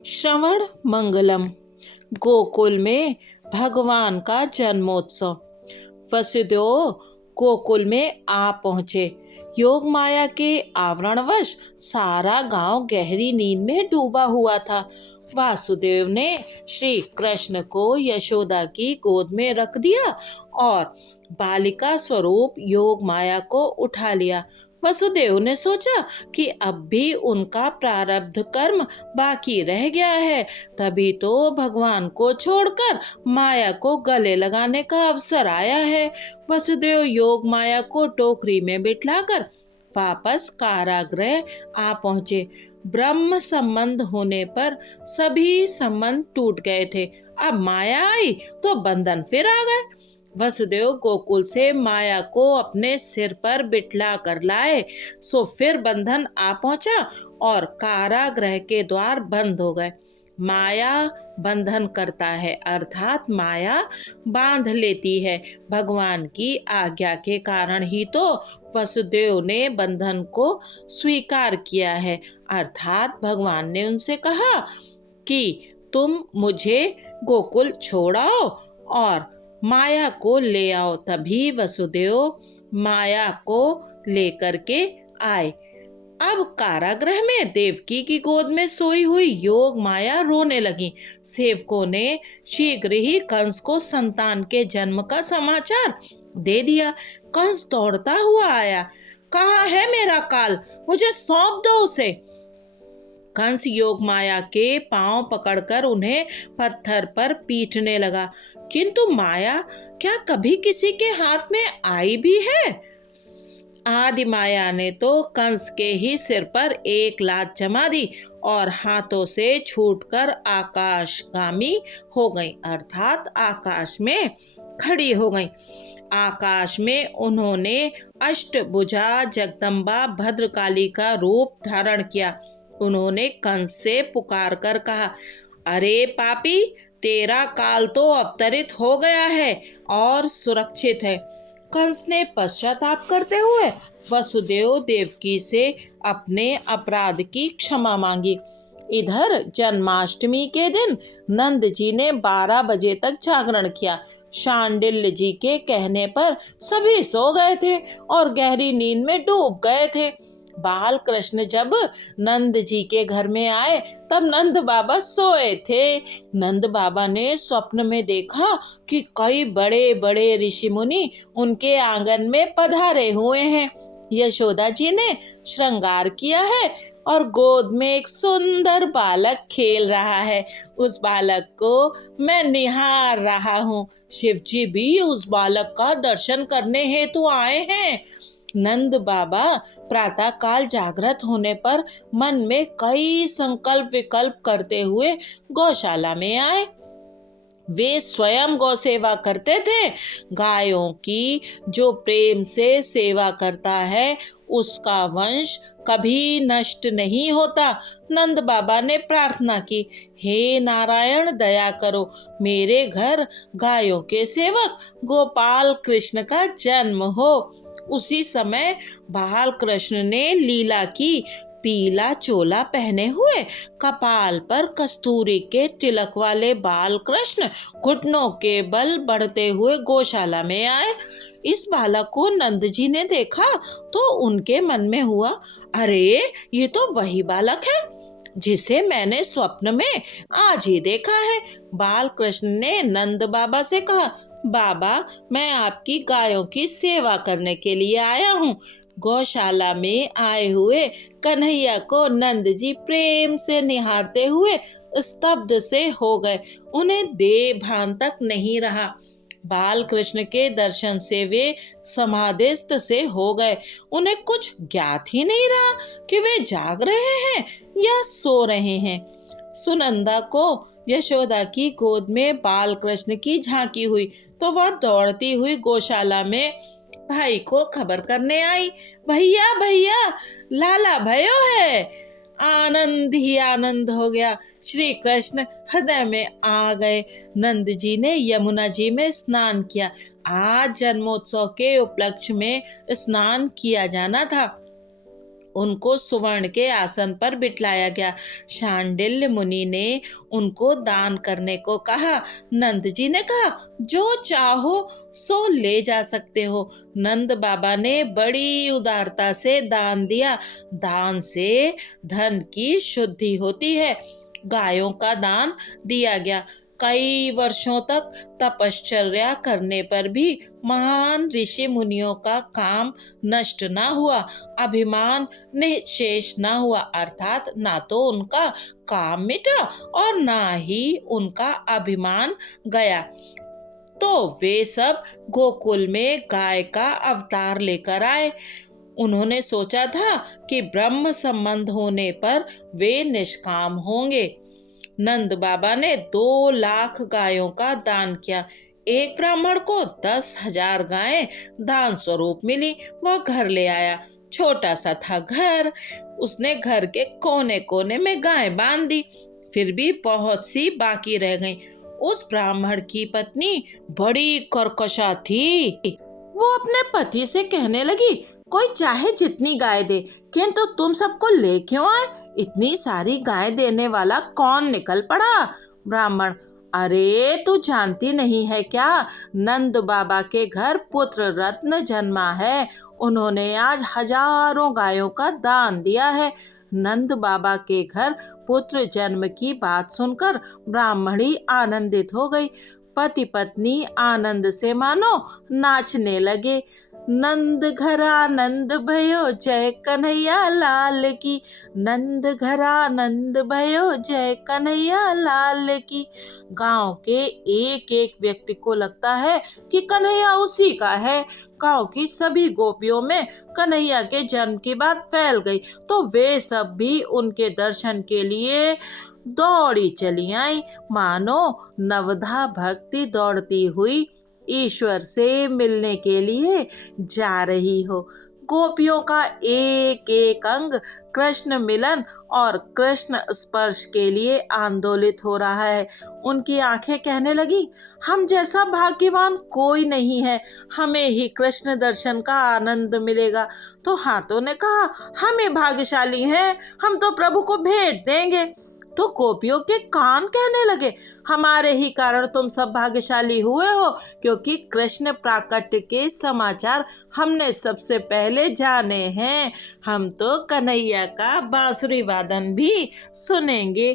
श्रवण मंगलम। गोकुल में भगवान का जन्मोत्सव। वसुदेव गोकुल में आ पहुँचे। योग माया के आवरणवश सारा गांव गहरी नींद में डूबा हुआ था। वासुदेव ने श्री कृष्ण को यशोदा की गोद में रख दिया और बालिका स्वरूप योग माया को उठा लिया। वसुदेव ने सोचा कि अब भी उनका प्रारब्ध कर्म बाकी रह गया है, तभी तो भगवान को छोड़कर माया को गले लगाने का अवसर आया है। वसुदेव योग माया को टोकरी में बिठलाकर वापस कारागृह आ पहुंचे। ब्रह्म संबंध होने पर सभी संबंध टूट गए थे। अब माया आई तो बंधन फिर आ गए। वसुदेव गोकुल से माया को अपने सिर पर बिठला कर लाए, सो फिर बंधन आ पहुंचा और कारागृह के द्वार बंद हो गए। माया बंधन करता है, अर्थात माया बांध लेती है। भगवान की आज्ञा के कारण ही तो वसुदेव ने बंधन को स्वीकार किया है, अर्थात भगवान ने उनसे कहा कि तुम मुझे गोकुल छोड़ाओ और माया को ले आओ। तभी वसुदेव माया को लेकर के आए। अब कारागृह में देवकी की गोद में सोई हुई योग माया रोने लगी। सेवकों ने शीघ्र ही कंस को संतान के जन्म का समाचार दे दिया। कंस दौड़ता हुआ आया। कहाँ है मेरा काल, मुझे सौंप दो उसे। कंस योग माया के पांव पकड़कर उन्हें पत्थर पर पीटने लगा, किंतु माया क्या कभी किसी के हाथ में आई भी है? आदि माया ने तो कंस के ही सिर पर एक लात जमा दी और हाथों से छूटकर आकाशगामी हो गई, अर्थात आकाश में खड़ी हो गई। आकाश में उन्होंने अष्टभुजा जगदम्बा भद्रकाली का रूप धारण किया। उन्होंने कंस से पुकार कर कहा, अरे पापी, तेरा काल तो अवतरित हो गया है और सुरक्षित है। कंस ने पश्चाताप करते हुए वसुदेव देवकी से अपने अपराध की क्षमा मांगी। इधर जन्माष्टमी के दिन नंद जी ने 12 बजे तक जागरण किया। शांडिल्य जी के कहने पर सभी सो गए थे और गहरी नींद में डूब गए थे। बाल कृष्ण जब नंद जी के घर में आए तब नंद बाबा सोए थे। नंद बाबा ने स्वप्न में देखा कि कई बड़े बड़े ऋषि मुनि उनके आंगन में पधारे हुए हैं। यशोदा जी ने श्रृंगार किया है और गोद में एक सुंदर बालक खेल रहा है। उस बालक को मैं निहार रहा हूँ। शिव जी भी उस बालक का दर्शन करने हेतु आए हैं। नंद बाबा प्रातः काल जागृत होने पर मन में कई संकल्प विकल्प करते हुए गौशाला में आए। वे स्वयं गौ सेवा करते थे। गायों की जो प्रेम से सेवा करता है उसका वंश कभी नष्ट नहीं होता। नंद बाबा ने प्रार्थना की, हे नारायण दया करो, मेरे घर गायों के सेवक गोपाल कृष्ण का जन्म हो। उसी समय बाल कृष्ण ने लीला की। पीला चोला पहने हुए, कपाल पर कस्तूरी के तिलक वाले बाल कृष्ण घुटनों के बल बढ़ते हुए गौशाला में आए। इस बालक को नंद जी ने देखा तो उनके मन में हुआ, अरे ये तो वही बालक है जिसे मैंने स्वप्न में आज ही देखा है। बाल कृष्ण ने नंद बाबा से कहा, बाबा, मैं आपकी गायों की सेवा करने के लिए आया हूँ। गौशाला में आए हुए कन्हैया को नंद जी प्रेम से निहारते हुए स्तब्ध से हो गए। उन्हें देह भान तक नहीं रहा। बाल कृष्ण के दर्शन से वे समाधिस्थ से हो गए। उन्हें कुछ ज्ञात ही नहीं रहा कि वे जाग रहे हैं या सो रहे हैं। सुनंदा को यशोदा की गोद में बाल कृष्ण की झांकी हुई तो वह दौड़ती हुई गौशाला में भाई को खबर करने आई, भैया भैया, लाला भयो है। आनंद ही आनंद हो गया। श्री कृष्ण हृदय में आ गए। नंद जी ने यमुना जी में स्नान किया। आज जन्मोत्सव के उपलक्ष्य में स्नान किया जाना था। उनको सुवर्ण के आसन पर बिठलाया गया। शांडिल्य मुनि ने उनको दान करने को कहा। नंद जी ने कहा, जो चाहो सो ले जा सकते हो। नंद बाबा ने बड़ी उदारता से दान दिया। दान से धन की शुद्धि होती है। गायों का दान दिया गया। कई वर्षों तक तपश्चर्या करने पर भी महान ऋषि मुनियों का काम नष्ट ना हुआ, अभिमान निशेष ना हुआ, अर्थात ना तो उनका काम मिटा और ना ही उनका अभिमान गया। तो वे सब गोकुल में गाय का अवतार लेकर आए। उन्होंने सोचा था कि ब्रह्म संबंध होने पर वे निष्काम होंगे। नंद बाबा ने 2 लाख गायों का दान किया। एक ब्राह्मण को 10,000 गायें दान स्वरूप मिली। वह घर ले आया। छोटा सा था घर। उसने घर के कोने कोने में गायें बांध दी। फिर भी बहुत सी बाकी रह गईं। उस ब्राह्मण की पत्नी बड़ी कर्कशा थी। वो अपने पति से कहने लगी, कोई चाहे जितनी गाय दे, किंतु तुम सबको ले क्यों आए? इतनी सारी गाय देने वाला कौन निकल पड़ा? ब्राह्मण, अरे तू जानती नहीं है क्या? नंद बाबा के घर पुत्र रत्न जन्मा है। उन्होंने आज हजारों गायों का दान दिया है। नंद बाबा के घर पुत्र जन्म की बात सुनकर ब्राह्मणी आनंदित हो गई। पति पत्नी आनंद से मानो नाचने लगे। नंद घर आनंद भयो जय कन्हैया लाल की। नंद घर आनंद भयो जय कन्हैया लाल की। गांव के एक एक व्यक्ति को लगता है कि कन्हैया उसी का है। गांव की सभी गोपियों में कन्हैया के जन्म की बात फैल गई, तो वे सब भी उनके दर्शन के लिए दौड़ी चली आई। मानो नवधा भक्ति दौड़ती हुई ईश्वर से मिलने के लिए जा रही हो। गोपियों का एक एक अंग कृष्ण मिलन और कृष्ण स्पर्श के लिए आंदोलित हो रहा है। उनकी आंखें कहने लगी, हम जैसा भाग्यवान कोई नहीं है, हमें ही कृष्ण दर्शन का आनंद मिलेगा। तो हाथों ने कहा, हम ही भाग्यशाली हैं, हम तो प्रभु को भेंट देंगे। तो गोपियों के कान कहने लगे, हमारे ही कारण तुम सब भाग्यशाली हुए हो, क्योंकि कृष्ण प्राकट्य के समाचार हमने सबसे पहले जाने हैं। हम तो कन्हैया का बांसुरी वादन भी सुनेंगे।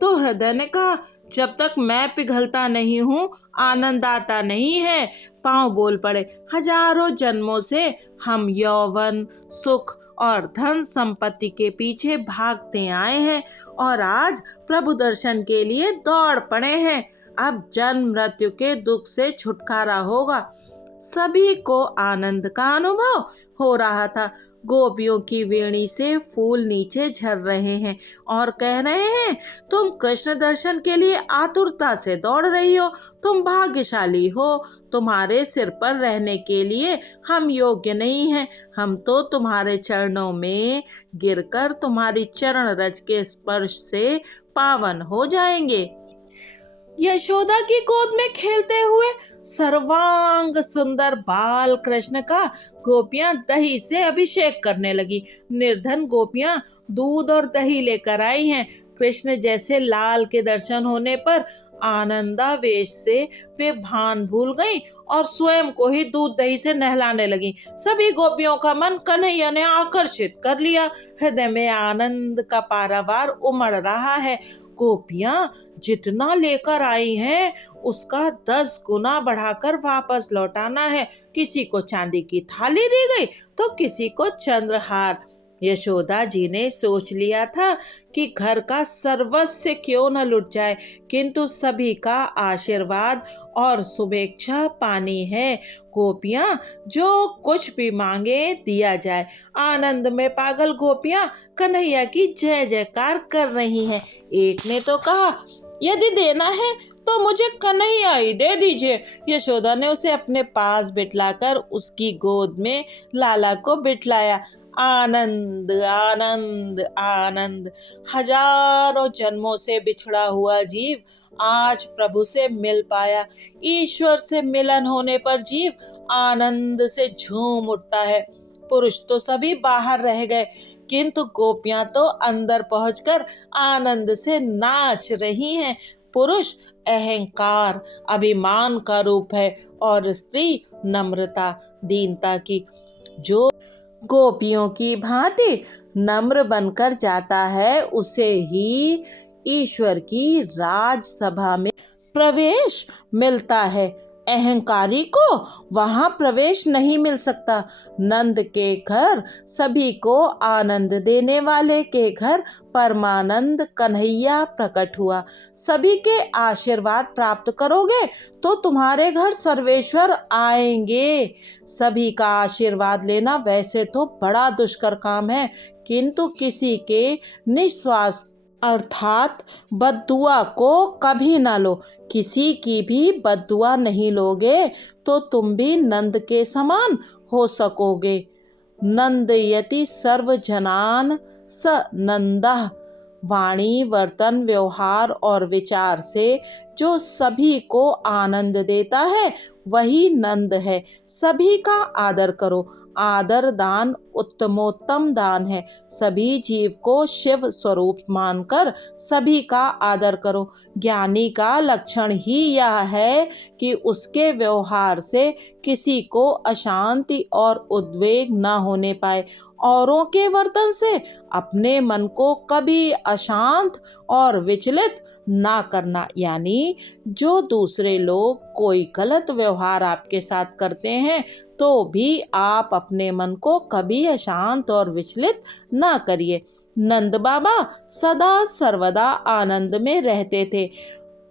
तो हृदय ने कहा, जब तक मैं पिघलता नहीं हूँ आनंद आता नहीं है। पांव बोल पड़े, हजारों जन्मों से हम यौवन, सुख और धन संपत्ति के पीछे भागते आए हैं और आज प्रभु दर्शन के लिए दौड़ पड़े हैं। अब जन्म मृत्यु के दुख से छुटकारा होगा। सभी को आनंद का अनुभव हो रहा था। गोपियों की वेणी से फूल नीचे झर रहे हैं और कह रहे हैं, तुम कृष्ण दर्शन के लिए आतुरता से दौड़ रही हो, तुम भाग्यशाली हो। तुम्हारे सिर पर रहने के लिए हम योग्य नहीं हैं। हम तो तुम्हारे चरणों में गिरकर तुम्हारी चरण रज के स्पर्श से पावन हो जाएंगे। यशोदा की गोद में खेलते हुए सर्वांग सुंदर बाल कृष्ण का गोपियां दही से अभिषेक करने लगी। निर्धन गोपियां दूध और दही लेकर आई हैं। कृष्ण जैसे लाल के दर्शन होने पर आनंदावेश से वे भान भूल गईं और स्वयं को ही दूध दही से नहलाने लगी। सभी गोपियों का मन कन्हैया ने आकर्षित कर लिया। हृदय में आनंद का पारावार उमड़ रहा है। गोपियां जितना लेकर आई हैं उसका 10 गुना बढ़ाकर वापस लौटाना है। किसी को चांदी की थाली दी गई तो किसी को चंद्रहार। यशोदा जी ने सोच लिया था कि घर का सर्वस्व क्यों न लुट जाए, किंतु सभी का आशीर्वाद और शुभेच्छा पानी है। गोपियां जो कुछ भी मांगे दिया जाए। आनंद में पागल गोपियां कन्हैया की जय जयकार कर रही हैं। एक ने तो कहा, यदि देना है तो मुझे कन्हैया ही दे दीजिए। यशोदा ने उसे अपने पास बिठलाकर उसकी गोद में लाला को बिठलाया। आनंद आनंद आनंद। हजारों जन्मों से बिछड़ा हुआ जीव आज प्रभु से मिल पाया। ईश्वर से मिलन होने पर जीव आनंद से झूम उठता है। पुरुष तो सभी बाहर रह गए, किंतु गोपियां तो अंदर पहुंचकर आनंद से नाच रही हैं। पुरुष अहंकार अभिमान का रूप है और स्त्री नम्रता दीनता की। जो गोपियों की भांति नम्र बनकर जाता है उसे ही ईश्वर की राजसभा में प्रवेश मिलता है। अहंकारी को वहां प्रवेश नहीं मिल सकता। नंद के घर सभी को आनंद देने वाले के घर परमानंद कन्हैया प्रकट हुआ। सभी के आशीर्वाद प्राप्त करोगे तो तुम्हारे घर सर्वेश्वर आएंगे। सभी का आशीर्वाद लेना वैसे तो बड़ा दुष्कर काम है, किंतु किसी के निश्वास अर्थात बद्दुआ को कभी ना लो। किसी की भी बद्दुआ नहीं लोगे तो तुम भी नंद के समान हो सकोगे। नंदयति सर्वजनान स नंदः। वाणी वर्तन व्यवहार और विचार से जो सभी को आनंद देता है वही नंद है। सभी का आदर करो। आदर दान उत्तमोत्तम दान है। सभी जीव को शिव स्वरूप मानकर सभी का आदर करो। ज्ञानी का लक्षण ही यह है कि उसके व्यवहार से किसी को अशांति और उद्वेग न होने पाए। औरों के वर्तन से अपने मन को कभी अशांत और विचलित ना करना। यानी जो दूसरे लोग कोई गलत व्यवहार आपके साथ करते हैं तो भी आप अपने मन को कभी अशांत और विचलित ना करिए। नंद बाबा सदा सर्वदा आनंद में रहते थे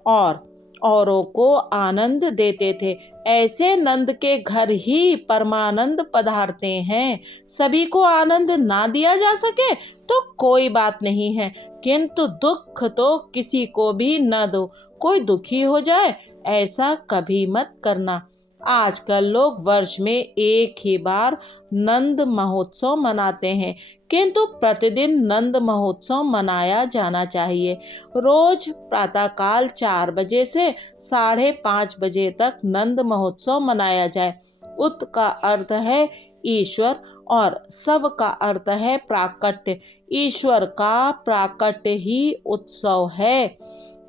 और औरों को आनंद देते थे। ऐसे नंद के घर ही परमानंद पधारते हैं। सभी को आनंद ना दिया जा सके तो कोई बात नहीं है, किंतु दुख तो किसी को भी न दो। कोई दुखी हो जाए ऐसा कभी मत करना। आजकल लोग वर्ष में एक ही बार नंद महोत्सव मनाते हैं, किंतु प्रतिदिन नंद महोत्सव मनाया जाना चाहिए। रोज प्रातःकाल 4 बजे से 5:30 बजे तक नंद महोत्सव मनाया जाए। उत का अर्थ है ईश्वर और सब का अर्थ है प्राकट्य। ईश्वर का प्राकट्य ही उत्सव है।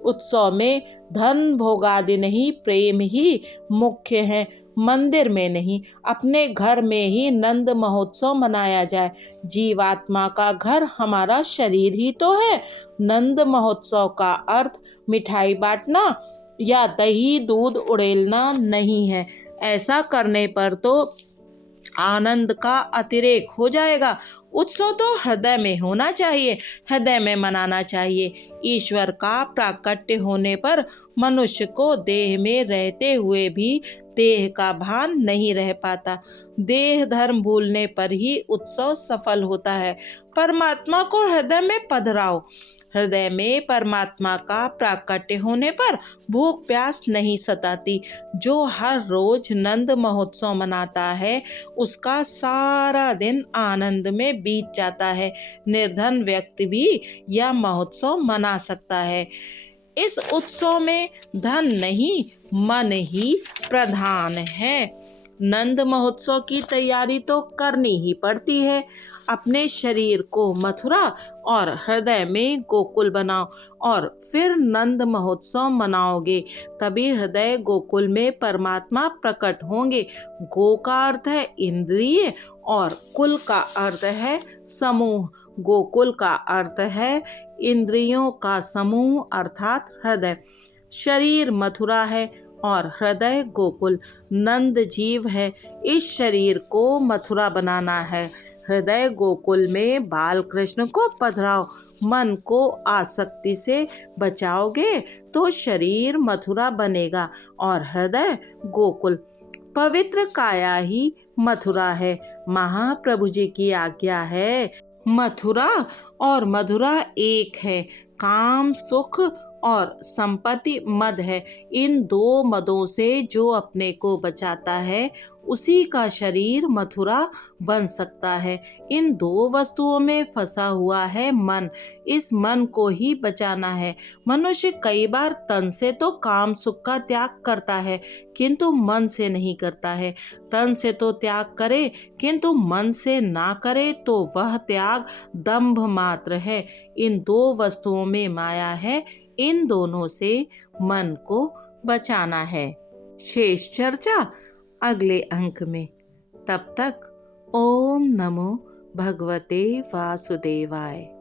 उत्सव में धन भोगादि नहीं, प्रेम ही मुख्य है। मंदिर में नहीं, अपने घर में ही नंद महोत्सव मनाया जाए। जीवात्मा का घर हमारा शरीर ही तो है। नंद महोत्सव का अर्थ मिठाई बांटना या दही दूध उड़ेलना नहीं है। ऐसा करने पर तो आनंद का अतिरेक हो जाएगा। उत्सव तो हृदय में होना चाहिए, हृदय में मनाना चाहिए। ईश्वर का प्राकट्य होने पर मनुष्य को देह में रहते हुए भी देह का भान नहीं रह पाता। देह धर्म भूलने पर ही उत्सव सफल होता है। परमात्मा को हृदय में पधराओ। हृदय में परमात्मा का प्राकट्य होने पर भूख प्यास नहीं सताती। जो हर रोज नंद महोत्सव मनाता है उसका सारा दिन आनंद में बीत जाता है। निर्धन व्यक्ति भी यह महोत्सव मना सकता है। इस उत्सव में धन नहीं, मन ही प्रधान है। नंद महोत्सव की तैयारी तो करनी ही पड़ती है। अपने शरीर को मथुरा और हृदय में गोकुल बनाओ और फिर नंद महोत्सव मनाओगे, तभी हृदय गोकुल में परमात्मा प्रकट होंगे। गो का अर्थ है इंद्रिय और कुल का अर्थ है समूह। गोकुल का अर्थ है इंद्रियों का समूह अर्थात हृदय। शरीर मथुरा है और हृदय गोकुल। नंद जीव है, इस शरीर को मथुरा बनाना है। हृदय गोकुल में बाल कृष्ण को पधराओ। मन को आसक्ति से बचाओगे तो शरीर मथुरा बनेगा और हृदय गोकुल। पवित्र काया ही मथुरा है। महाप्रभु जी की आज्ञा है, मथुरा और मधुरा एक है। काम सुख और संपत्ति मद है। इन दो मदों से जो अपने को बचाता है उसी का शरीर मथुरा बन सकता है। इन दो वस्तुओं में फंसा हुआ है मन, इस मन को ही बचाना है। मनुष्य कई बार तन से तो काम सुख का त्याग करता है किंतु मन से नहीं करता है। तन से तो त्याग करे किंतु मन से ना करे तो वह त्याग दंभ मात्र है। इन दो वस्तुओं में माया है, इन दोनों से मन को बचाना है। शेष चर्चा अगले अंक में। तब तक ओम नमो भगवते वासुदेवाय।